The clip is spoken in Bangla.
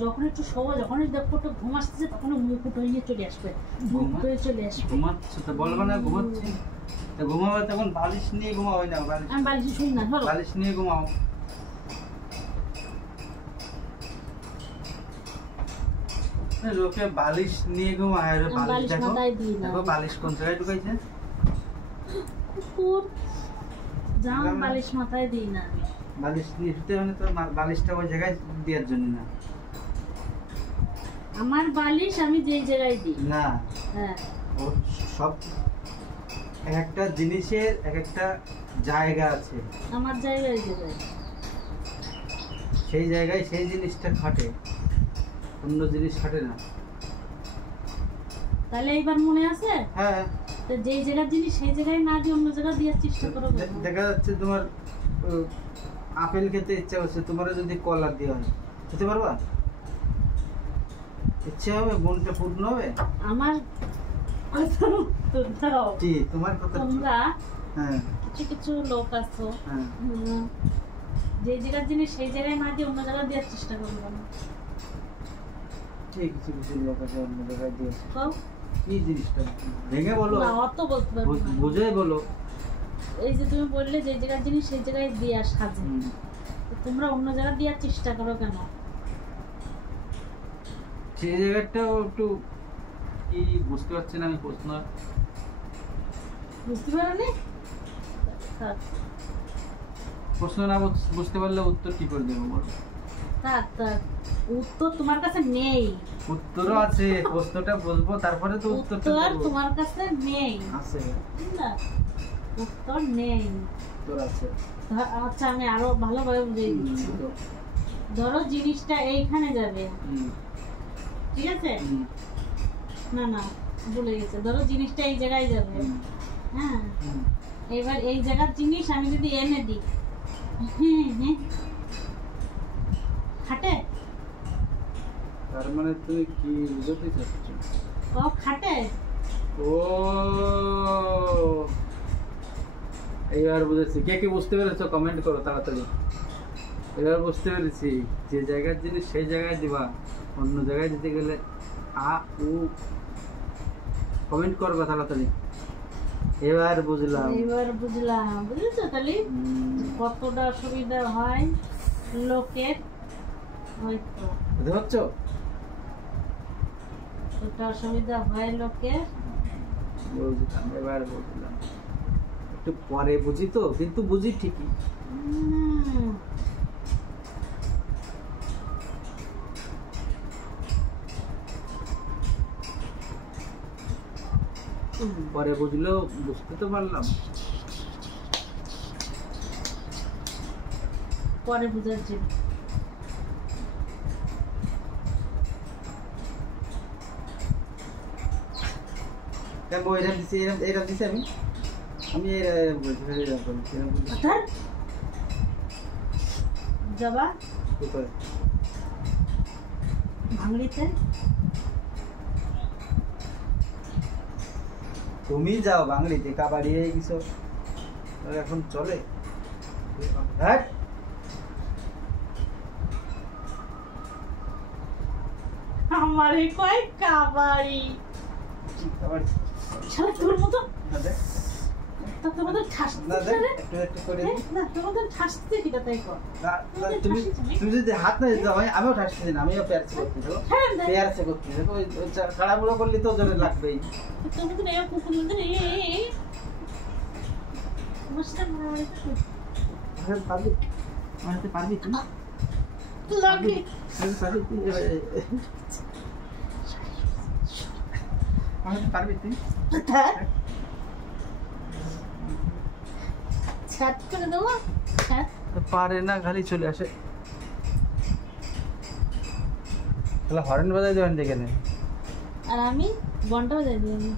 যখন একটু শোবো, যখন দেখো একটু ঘুম আসতেছে, তখন মুখ উঠে চলে আসবে, মুখ উঠে চলে আসবে। ঘুমাচ্ছে তো বলবো না ঘুমাচ্ছি, তো ঘুমাবে তখন বালিশ নিয়ে ঘুমাও না, আমি বালিশে শুই না, ধরো বালিশ নিয়ে ঘুমাও। লোকে বালিশ নিয়ে ঘুমায়, আর বালিশ দেখো দেখো বালিশ কোন জায়গায় ঢুকাইছে। বালিশ মাথায় দিই না আমি। বালিশ নিয়ে শুতে মানে তো বালিশটা ওই জায়গায় দেওয়ার জন্য না। আমার বালিশ আমি যেই জায়গায় দিই না, হ্যাঁ ও সব একটা জিনিসের এক একটা জায়গা আছে। আমার জায়গায় সেই জায়গায় সেই জিনিসটা খাটে, অন্য জিনিস খাটে না। তাহলে এইবার মনে আছে? হ্যাঁ, তো যেই জায়গার জিনিস সেই জায়গায় না দিয়ে অন্য জায়গায় দেওয়ার চেষ্টা করো। দেখা যাচ্ছে তোমার আপেল খেতে ইচ্ছা হচ্ছে, তোমারও যদি কলা দেওয়া হয় খেতে পারবা? ইচ্ছে হবে? মনটা পূর্ণ হবে? আমার কি তোমার কথা? তোমরা হ্যাঁ কিছু কিছু লোক আছো, হ্যাঁ, যে জায়গার জিনিস সেই জায়গায় না দিয়ে অন্য জায়গায় দেওয়ার চেষ্টা করবো না। ঠিক, কিছু কিছু লোক আছে অন্য জায়গায় দিয়েছে। কি জিনিসটা ভেঙে বলো, না অত বলতে পারবো না, বুঝে বলো। এই যে তুমি বললে যে জায়গার জিনিস সেই জায়গায় দেওয়া সাজে, তোমরা অন্য জায়গায় দেওয়ার চেষ্টা করো কেন? সেই জায়গাটাও একটু কি বুঝতে পারছি না আমি। প্রশ্ন বুঝতে পারো নি? প্রশ্ন না বুঝতে পারলে উত্তর কি করে দেবো বলো? উত্তর তোমার কাছে নেই। উত্তরও আছে, প্রশ্নটা বলবো তারপরে তো উত্তরটা দেব। তোমার কাছে নেই, আছে না উত্তর নেই, উত্তর আছে। আচ্ছা আমি আরো ভালোভাবে বুঝিয়ে দিচ্ছি। ধরো জিনিসটা এইখানে যাবে, ঠিক আছে? না না ভুলে গেছে, ধরো জিনিসটা এই জায়গায় যাবে, হ্যাঁ এবার এই জায়গার জিনিস আমি যদি এনে দিই, খাটে? তার মানে তুমি কি বুঝতে চাচ্ছ? ও খাটে। ও এইবার বুঝেছি। কে কে বুঝতে পেরেছো কমেন্ট করো তাড়াতাড়ি। এবার বুঝতে পেরেছি, যে জায়গার জিনিস সেই জায়গায় দিবা, অন্য জায়গায় দিতে গেলে আ উ কমেন্ট করবা তাড়াতাড়ি। এবার বুঝলাম, বুঝেছো তাহলে কতটা অসুবিধা হয় লোকের, হয়তো বুঝতে পারছো? কতটা অসুবিধা হয় লোকের, বুঝলাম, এবার বুঝলাম। একটু পরে বুঝি তো, কিন্তু বুঝি ঠিকই। পরে বুঝলেও বুঝতে তো পারলাম। পরে বুঝার জন্য এরকম দিচ্ছি, এরকম দিচ্ছি আমি যাবা কোথায়? ভাঙড়িতে। তুমি যাও বাঙালিতে, কাবাডি কিছু এখন চলে। হ্যাঁ আমার কয় কাবাড়ি, শালা তোর মতো তোমাদের তুমি যদি হাত না দিতে হয়, আমিও ঠাসতে দিন, আমিও পেয়ারছে করতে দেবো, পেয়ারছে করতে দেবো। কাড়াগুলো করলে তো জোরে লাগবেই। পারবি পারবি তুই পারবি তুই পারে না, খালি চলে আসে। হরেন বাজাই দেবেন দেখে নেন, আর আমি ঘন্টা বাজাই দিই।